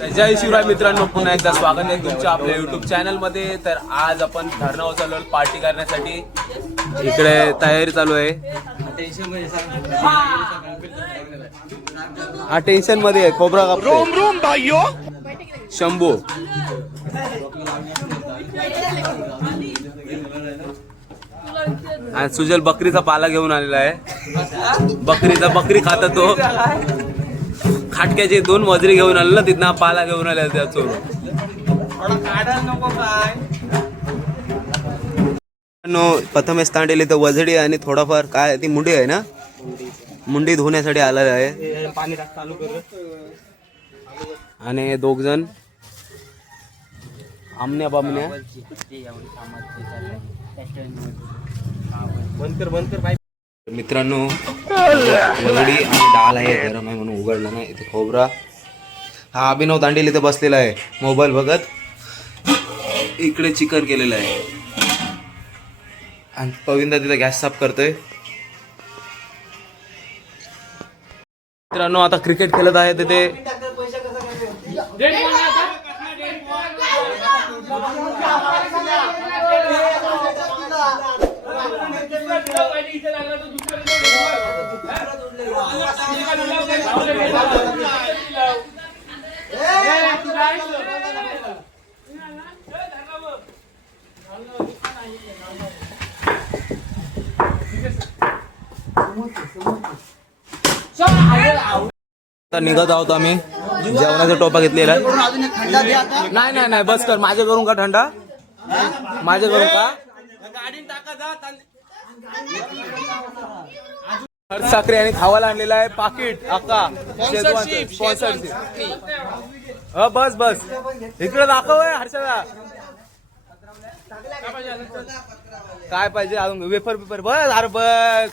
जय शिवराय मित्रांनो, पुन्हा एकदा स्वागत आहे तुमच्या आपल्या युट्यूब चॅनल मध्ये. तर आज आपण धरणावर चाललो पार्टी करण्यासाठी. इकडे तयारी चालू आहे. हा टेन्शन मध्ये आहे. खोबरा कापतोय शंभू. आणि सुजल बकरीचा पाला घेऊन आलेला आहे. बकरी खाता तो. खाटक्याचे 2 वजरी घेऊन आले ना, तिथं पाला घेऊन आले त्या चोरून. प्रथमेश तांडेल तर वजडी आणि थोडाफार काय ती मुंडी आहे ना, मुंडी धुण्यासाठी आलेला आहे. आणि 2 जण आमन्या बामन्या. मित्रांनो, वजडी आणि डाळ आहे. गरम आहे म्हणून उघडलं नाही. इथे खोबरा. हा अभिनव तांडेल इथे बसलेला आहे मोबाईल बघत. इकडे चिकन केलेलं आहे. आणि पविंदा तिथे गॅस साफ करतोय. मित्रांनो, आता क्रिकेट खेळत आहे तिथे. निघत आहोत आम्ही. जेवणाचा टोपा घेतलेला. नाही नाही बस कर. माझ्या करून का थंडा, माझ्या करून का साखरे आणि खावाला आणलेला आहे पाकिट. अक्का स्पॉन्सरशिप. बस बस इकडे दाखव हर्षदा. काय पाहिजे अजून? वेफर बिफर बस. अरे बस.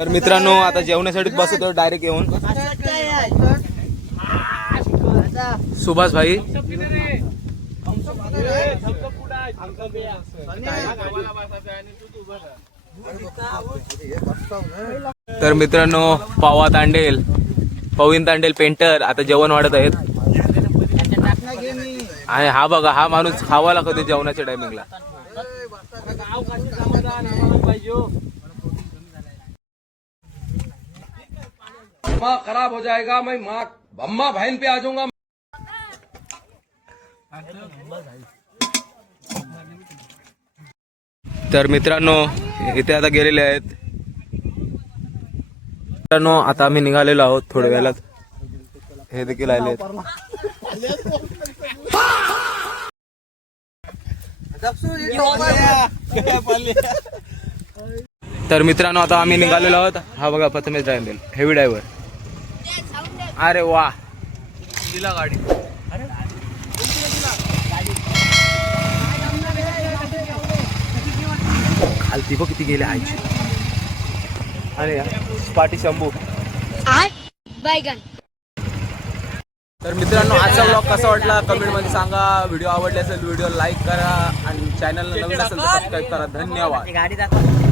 तर मित्रांनो, आता जेवणासाठी बसतो डायरेक्ट येऊन. सुभाष भाई. तर मित्रांनो, पवीन तांडेल पेंटर आता जेवण वाढत आहेत. आणि हा बघा, हा माणूस खावा लागतो जेवणाच्या टायमिंगला. खराब हो जाएगा, मैं माँ अम्मा बहन पे आ जाऊंगा. तर मित्रांनो, इथे आता गेलेले आहेत. मित्रांनो, आता आम्ही निघालेलो आहोत थोड्या वेळात. हे देखील आले. तर मित्रांनो, आता आम्ही निघालेलो आहोत. हा बघा प्रथमेश ड्रायव्हर, हेवी ड्रायव्हर. अरे वा, दिला गाडी. खालती बघ किती गेले आईची. अरे पाटी शंभू. तर मित्रांनो, आजचा ब्लॉग कसा वाटला कमेंट मध्ये सांगा. व्हिडिओ आवडले असेल व्हिडिओ लाईक करा आणि चॅनलला नवीन असेल तर सबस्क्राईब करा. धन्यवाद.